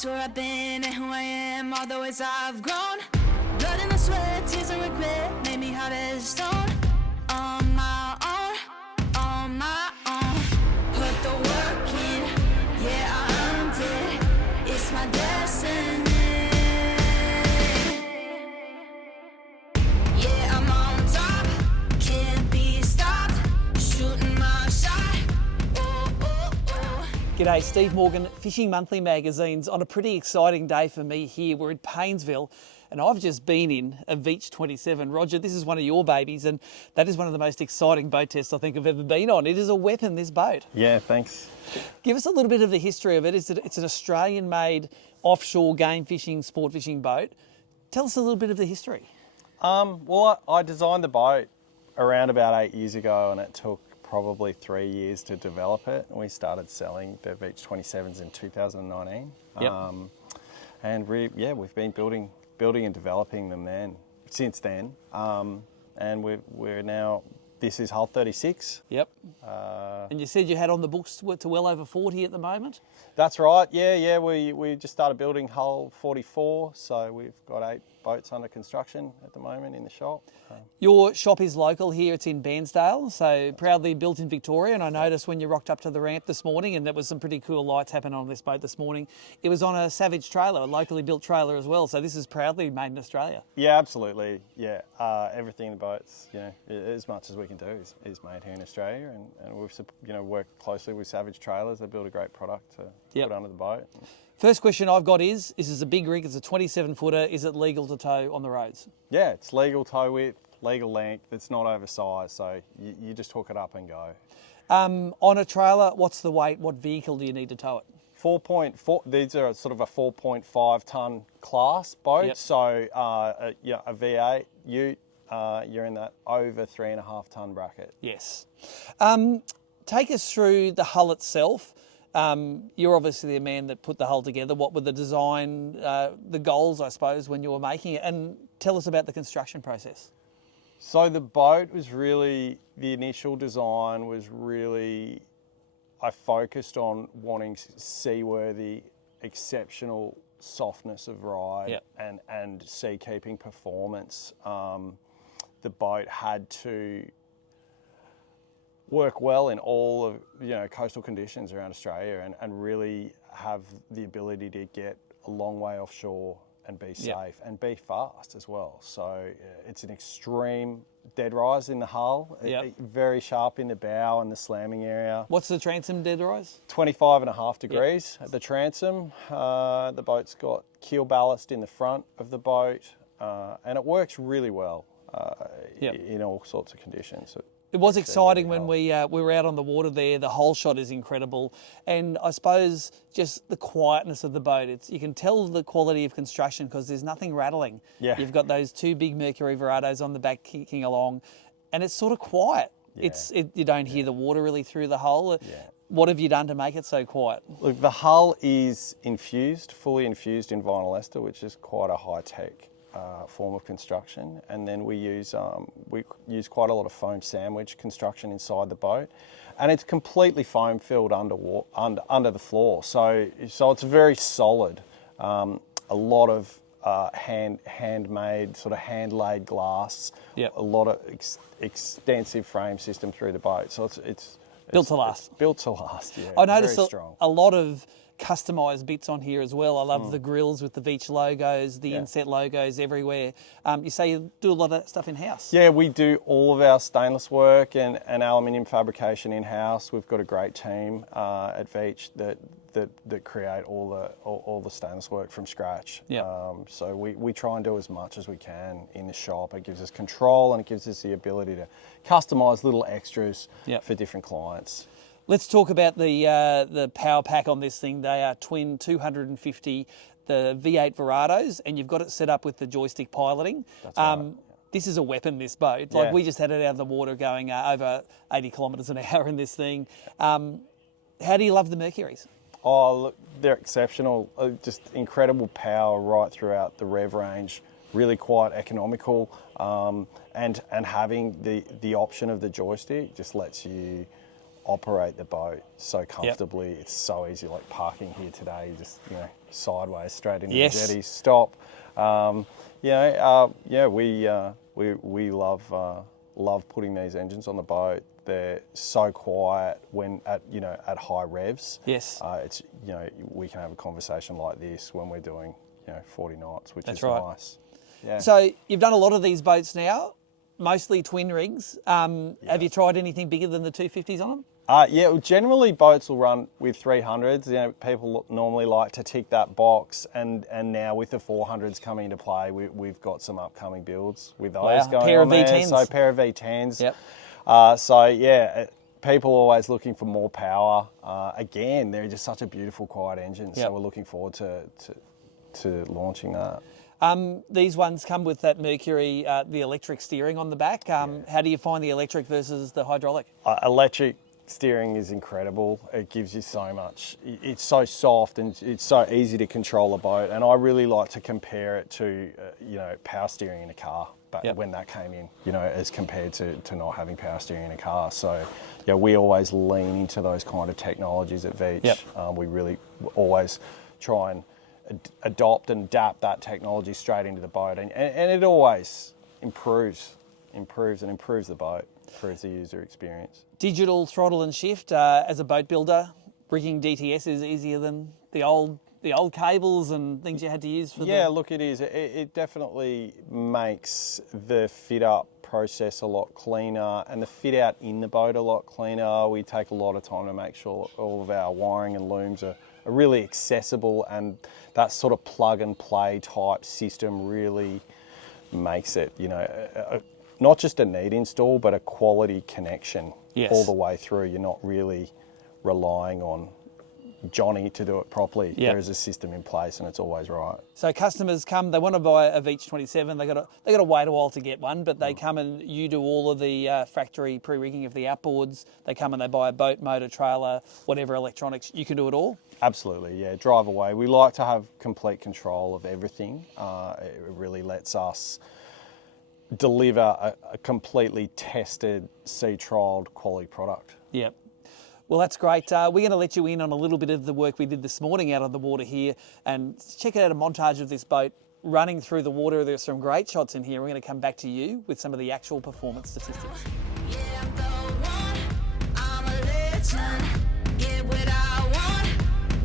It's where I've been and who I am, all the ways I've grown. Blood and the sweat, tears and regret made me hard as stone. On my own, put the work in. Yeah, I earned it. It's my destiny. Yeah, I'm on top, can't be stopped. Shooting my shot. Oh, oh, oh. G'day, Steve Morgan, Fishing Monthly Magazine's on a pretty exciting day for me here. We're in Bairnsdale and I've just been in a Veitch 27. Roger, this is one of your babies and that is one of the most exciting boat tests I think I've ever been on. It is a weapon, this boat. Yeah, thanks. Give us a little bit of the history of it. It's an Australian-made offshore game fishing, sport fishing boat. Tell us a little bit of the history. Well, I designed the boat around about 8 years ago and it took probably 3 years to develop it. And we started selling the Veitch 27s in 2019. Yep. And we've been building and developing them since then. And we're now, this is hull 36. Yep. And you said you had on the books to well over 40 at the moment? That's right, yeah. We just started building hull 44, so we've got 8 boats under construction at the moment in the shop. Your shop is local here, it's in Bairnsdale, so proudly built in Victoria, and I noticed when you rocked up to the ramp this morning, and there was some pretty cool lights happening on this boat this morning, it was on a Savage trailer, a locally built trailer as well, so this is proudly made in Australia. Yeah, absolutely, yeah. Everything in the boats, as much as we can do is made here in Australia, and we've worked closely with Savage Trailers. They build a great product to put under the boat. First question I've got is this is a big rig, it's a 27-footer, is it legal to tow on the roads? Yeah, it's legal tow width, legal length, it's not oversized, so you just hook it up and go. On a trailer, what's the weight? What vehicle do you need to tow it? 4.4, these are sort of a 4.5 tonne class boat, Yep. so a V8 ute, you're in that over 3.5 tonne bracket. Yes. Take us through the hull itself. You're obviously the man that put the hull together. What were the design, the goals, I suppose, when you were making it? And tell us about the construction process. So the boat was really, the initial design was really, I focused on wanting seaworthy, exceptional softness of ride and sea-keeping performance. The boat had to work well in all of coastal conditions around Australia and really have the ability to get a long way offshore and be safe and be fast as well. So it's an extreme dead rise in the hull, very sharp in the bow and the slamming area. What's the transom dead rise? 25.5 degrees at the transom. The boat's got keel ballast in the front of the boat and it works really well in all sorts of conditions. It was exciting when we were out on the water there. The whole shot is incredible. And I suppose just the quietness of the boat. You can tell the quality of construction because there's nothing rattling. Yeah. You've got those 2 big Mercury Verados on the back kicking along and it's sort of quiet. Yeah. You don't hear the water really through the hull. Yeah. What have you done to make it so quiet? Look, the hull is fully infused in vinyl ester, which is quite a high-tech form of construction, and then we use quite a lot of foam sandwich construction inside the boat, and it's completely foam filled under the floor, so it's very solid. A lot of handmade, sort of hand-laid glass. Yep. A lot of extensive frame system through the boat, so it's built to last. It's built to last. Yeah, I noticed a lot of customised bits on here as well. I love the grills with the Veitch logos, the inset logos everywhere. You say you do a lot of that stuff in-house? Yeah, we do all of our stainless work and aluminium fabrication in-house. We've got a great team at Veitch that create all the stainless work from scratch. Yep. So we try and do as much as we can in the shop. It gives us control and it gives us the ability to customise little extras for different clients. Let's talk about the power pack on this thing. They are twin 250, the V8 Verados, and you've got it set up with the joystick piloting. That's right. This is a weapon, this boat. Like we just had it out of the water going over 80 kilometres an hour in this thing. How do you love the Mercuries? Oh, look, they're exceptional. Just incredible power right throughout the rev range. Really quite economical, and having the option of the joystick just lets you operate the boat so comfortably. It's so easy, like parking here today, just sideways straight into the jetty, stop. We love putting these engines on the boat. They're so quiet when at high revs. Yes. We can have a conversation like this when we're doing 40 knots, which is right. nice. Yeah. So you've done a lot of these boats now, mostly twin rigs. Have you tried anything bigger than the 250s on them? Generally boats will run with 300s. People normally like to tick that box, and now with the 400s coming into play, we've got some upcoming builds with those going pair on of there. V10s. So pair of V10s. Yep. People always looking for more power. Again, they're just such a beautiful, quiet engine. So we're looking forward to launching that. These ones come with that Mercury, the electric steering on the back. How do you find the electric versus the hydraulic? Electric steering is incredible. It gives you so much. It's so soft and it's so easy to control a boat. And I really like to compare it to, power steering in a car. But when that came in, as compared to not having power steering in a car. So, we always lean into those kind of technologies at Veitch. We really always try and adopt and adapt that technology straight into the boat. And it always improves the boat, improves the user experience. Digital throttle and shift, as a boat builder, rigging DTS is easier than the old cables and things you had to use for look, it is. It definitely makes the fit up process a lot cleaner and the fit out in the boat a lot cleaner. We take a lot of time to make sure all of our wiring and looms are really accessible, and that sort of plug and play type system really makes it, not just a neat install, but a quality connection all the way through. You're not really relying on Johnny to do it properly. There is a system in place and it's always right. So customers come, they want to buy a Veitch 27, they got to wait a while to get one, but they come and you do all of the factory pre-rigging of the outboards. They come and they buy a boat, motor, trailer, whatever electronics. You can do it all? Absolutely, yeah. Drive away. We like to have complete control of everything. It really lets us deliver a completely tested, sea-trialled quality product. Yep. Well, that's great. We're going to let you in on a little bit of the work we did this morning out on the water here, and check out a montage of this boat running through the water. There's some great shots in here. We're going to come back to you with some of the actual performance statistics. Yeah, I'm the one, I'm a legend, get what I want,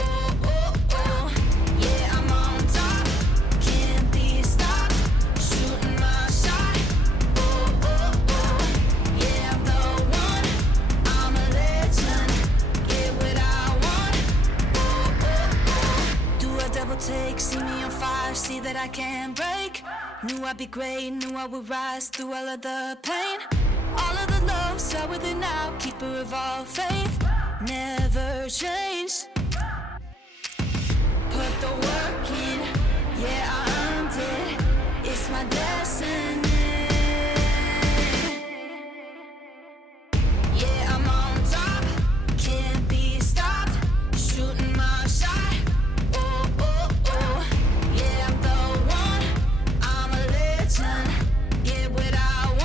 oh, oh, oh, yeah, I'm on top, can't be stopped, shooting my shot, oh, oh, oh, yeah, I'm the one, I'm a legend, get what I want, oh, oh, oh, do a double take, see me on fire, see that I can't break, knew I'd be great, knew I would rise through all of the pain. All of the love, start with it now, keeper of all faith, never change. Put the work in, yeah, I earned it, it's my destiny. Yeah, I'm on top, can't be stopped, shooting my shot, oh, oh, oh, yeah, I'm the one, I'm a legend, get what I want.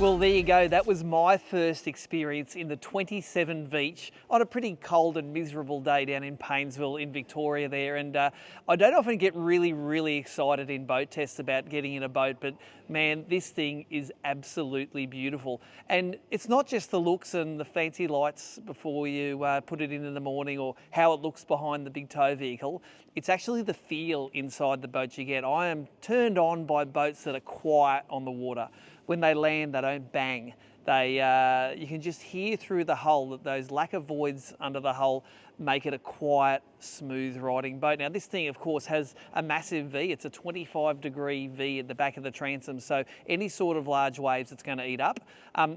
Well, there you go. That was my first experience in the 27 Veitch on a pretty cold and miserable day down in Paynesville in Victoria there. And I don't often get really excited in boat tests about getting in a boat, but man, this thing is absolutely beautiful. And it's not just the looks and the fancy lights before you put it in the morning or how it looks behind the big tow vehicle. It's actually the feel inside the boat you get. I am turned on by boats that are quiet on the water. When they land, they don't bang. You can just hear through the hull that those lacquer voids under the hull make it a quiet, smooth riding boat. Now this thing of course has a massive V. It's a 25-degree V at the back of the transom, so any sort of large waves it's going to eat up.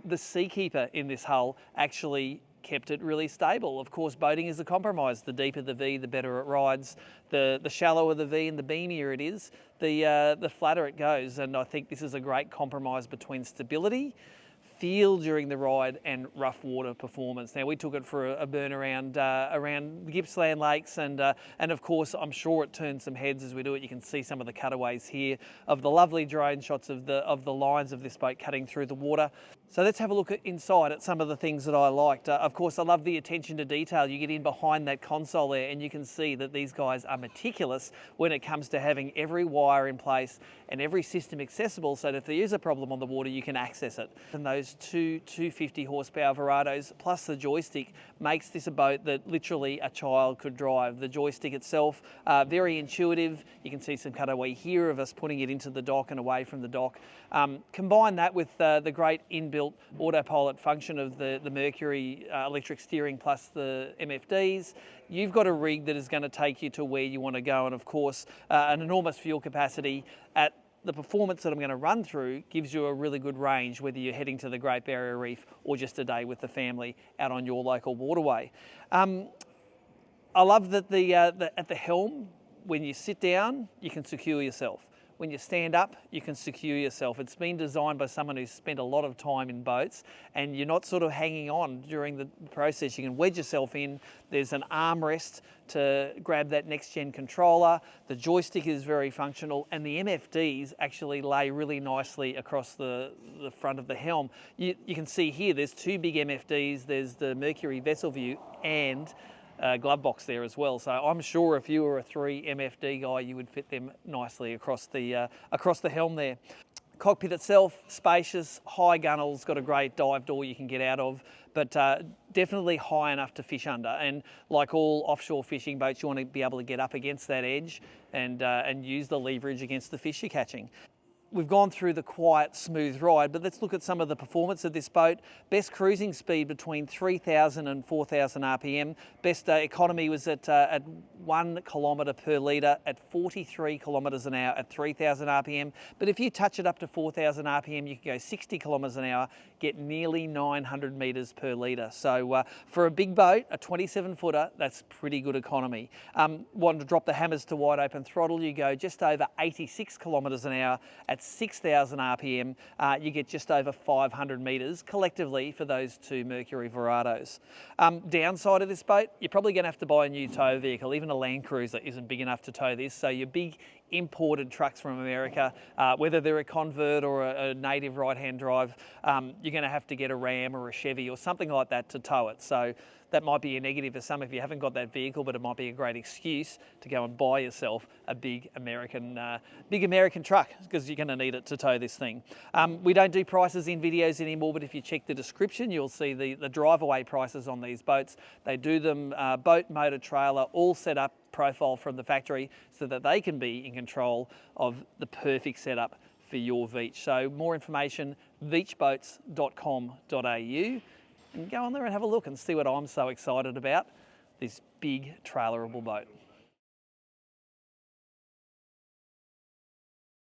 The Seakeeper in this hull actually kept it really stable. Of course, boating is a compromise. The deeper the V, the better it rides. The shallower the V and the beamier it is, the flatter it goes. And I think this is a great compromise between stability, feel during the ride, and rough water performance. Now, we took it for a burn around the Gippsland Lakes, and of course I'm sure it turned some heads as we do it. You can see some of the cutaways here of the lovely drone shots of the lines of this boat cutting through the water. So let's have a look inside at some of the things that I liked. Of course, I love the attention to detail. You get in behind that console there and you can see that these guys are meticulous when it comes to having every wire in place and every system accessible, so that if there is a problem on the water, you can access it. And those two 250 horsepower Verados plus the joystick makes this a boat that literally a child could drive. The joystick itself, very intuitive. You can see some cutaway here of us putting it into the dock and away from the dock. Combine that with the great inbuilt autopilot function of the Mercury electric steering plus the MFDs, you've got a rig that is going to take you to where you want to go. And of course, an enormous fuel capacity at the performance that I'm going to run through gives you a really good range, whether you're heading to the Great Barrier Reef or just a day with the family out on your local waterway. I love that at the helm, when you sit down, you can secure yourself. When you stand up, you can secure yourself. It's been designed by someone who's spent a lot of time in boats, and you're not sort of hanging on during the process. You can wedge yourself in. There's an armrest to grab that next-gen controller. The joystick is very functional, and the MFDs actually lay really nicely across the front of the helm. You can see here, there's two big MFDs. There's the Mercury Vessel View and glove box there as well. So I'm sure if you were a 3 MFD guy, you would fit them nicely across the helm there. Cockpit itself, spacious, high gunnels, got a great dive door you can get out of, but definitely high enough to fish under. And like all offshore fishing boats, you want to be able to get up against that edge and use the leverage against the fish you're catching. We've gone through the quiet, smooth ride, but let's look at some of the performance of this boat. Best cruising speed between 3,000 and 4,000 RPM. Best economy was at 1 kilometre per litre at 43 kilometres an hour at 3,000 RPM. But if you touch it up to 4,000 RPM, you can go 60 kilometres an hour, get nearly 900 metres per litre. So for a big boat, a 27-footer, that's pretty good economy. Wanting to drop the hammers to wide open throttle, you go just over 86 kilometres an hour at 6,000 RPM, you get just over 500 metres collectively for those two Mercury Verados. Downside of this boat, you're probably going to have to buy a new tow vehicle. Even a Land Cruiser isn't big enough to tow this, so your big imported trucks from America, whether they're a convert or a native right-hand drive, you're going to have to get a Ram or a Chevy or something like that to tow it. So that might be a negative for some if you haven't got that vehicle, but it might be a great excuse to go and buy yourself a big American truck, because you're going to need it to tow this thing. We don't do prices in videos anymore, but if you check the description, you'll see the drive-away prices on these boats. They do them boat, motor, trailer, all set up, profile from the factory, so that they can be in control of the perfect setup for your Veitch. So more information, veitchboats.com.au. and go on there and have a look and see what I'm so excited about, this big trailerable boat.